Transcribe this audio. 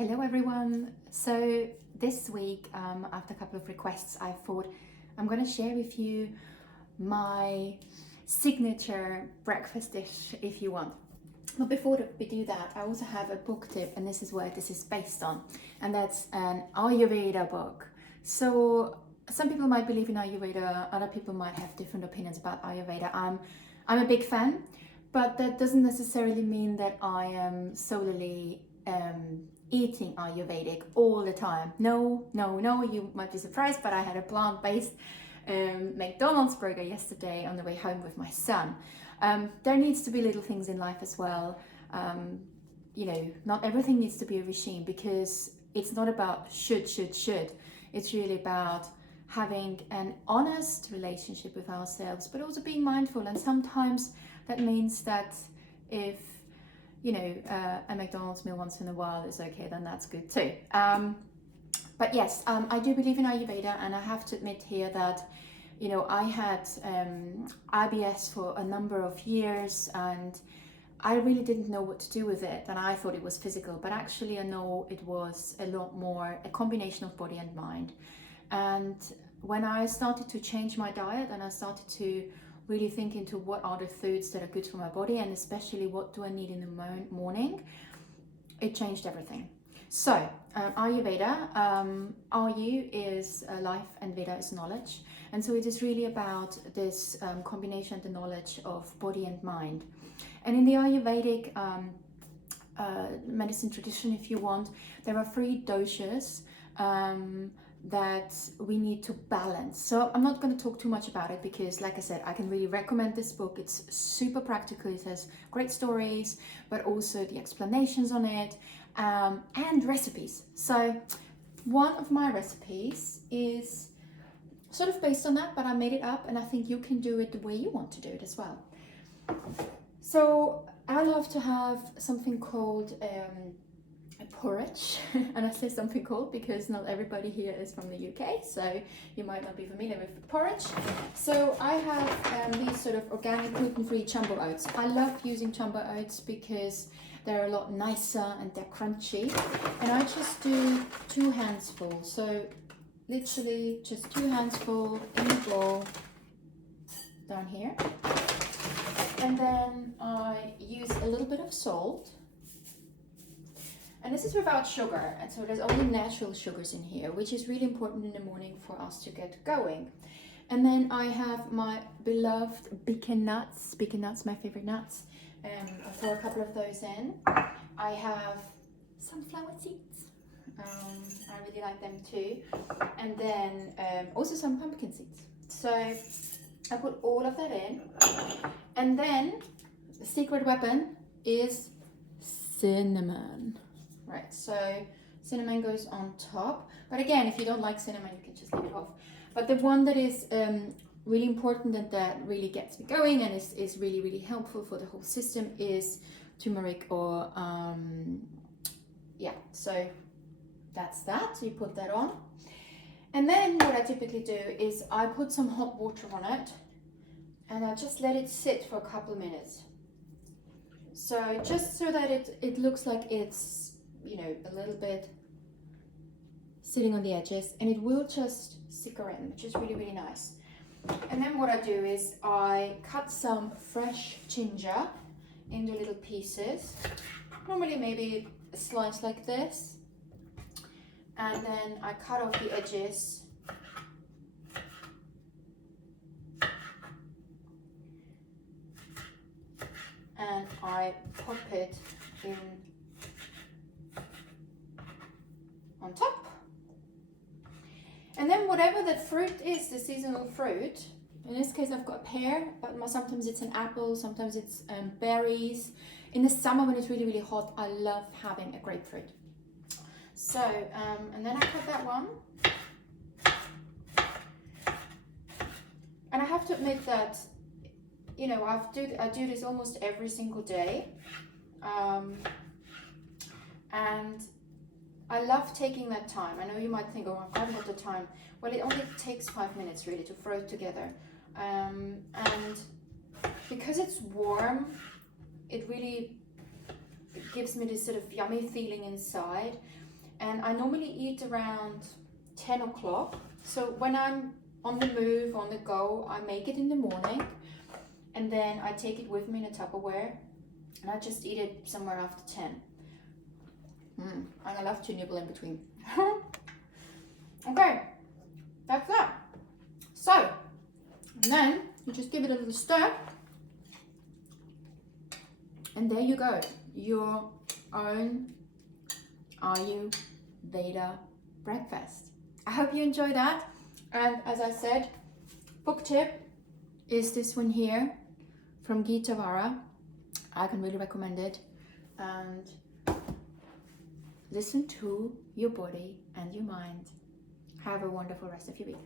Hello everyone. So this week, after a couple of requests, I thought I'm going to share with you my signature breakfast dish if you want. But before we do that, I also have a book tip, and this is what this is based on, and that's an Ayurveda book. So some people might believe in Ayurveda, other people might have different opinions about Ayurveda. I'm a big fan, but that doesn't necessarily mean that I am solely eating Ayurvedic all the time. No, you might be surprised, but I had a plant-based McDonald's burger yesterday on the way home with my son. There needs to be little things in life as well. Not everything needs to be a regime, because it's not about should. It's really about having an honest relationship with ourselves, but also being mindful. And sometimes that means that if a McDonald's meal once in a while is okay, then that's good too. But yes, I do believe in Ayurveda, and I have to admit here that I had IBS for a number of years, and I really didn't know what to do with it, and I thought it was physical, but actually I know it was a lot more a combination of body and mind. And when I started to change my diet, and I started to really think into what are the foods that are good for my body, and especially what do I need in the morning, it changed everything. So Ayurveda, Ayu is life and Veda is knowledge, and so it is really about this combination of the knowledge of body and mind. And in the Ayurvedic medicine tradition, if you want, there are 3 doshas that we need to balance. So I'm not going to talk too much about it, because like I said, I can really recommend this book. It's super practical. It has great stories, but also the explanations on it, and recipes. So one of my recipes is sort of based on that, but I made it up, and I think you can do it the way you want to do it as well. So I love to have something called a porridge, and I say something called because not everybody here is from the UK, so you might not be familiar with porridge. So I have these sort of organic gluten-free jumbo oats. I love using jumbo oats because they're a lot nicer and they're crunchy, and I just do 2 handsful. So literally just 2 handsful in the bowl down here, and then I use a little bit of salt. And this is without sugar, and so there's only natural sugars in here, which is really important in the morning for us to get going. And then I have my beloved pecan nuts, my favorite nuts. I throw a couple of those in. I have sunflower seeds. I really like them too. And then also some pumpkin seeds. So I put all of that in. And then the secret weapon is cinnamon. Right, so cinnamon goes on top. But again, if you don't like cinnamon, you can just leave it off. But the one that is really important and that really gets me going and is really, really helpful for the whole system is turmeric, or so that's that. So you put that on. And then what I typically do is I put some hot water on it, and I just let it sit for a couple of minutes. So just so that it looks like it's a little bit sitting on the edges, and it will just sicker in, which is really, really nice. And then what I do is I cut some fresh ginger into little pieces, normally maybe a slice like this, and then I cut off the edges. And I pop it in on top. And then whatever that fruit is, the seasonal fruit, in this case I've got a pear, but sometimes it's an apple, sometimes it's berries. In the summer when it's really, really hot, I love having a grapefruit. So, and then I cut that one. And I have to admit that, I do this almost every single day. And I love taking that time. I know you might think, oh, I haven't got the time. Well, it only takes 5 minutes really to throw it together. And because it's warm, it really gives me this sort of yummy feeling inside. and I normally eat around 10 o'clock. So when I'm on the move, on the go, I make it in the morning, and then I take it with me in a Tupperware, and I just eat it somewhere after 10. And I love to nibble in between. Okay, that's that. So, and then you just give it a little stir, and there you go, your own Ayurveda breakfast. I hope you enjoy that. And as I said, book tip is this one here from Geeta Vara. I can really recommend it. And listen to your body and your mind. Have a wonderful rest of your week.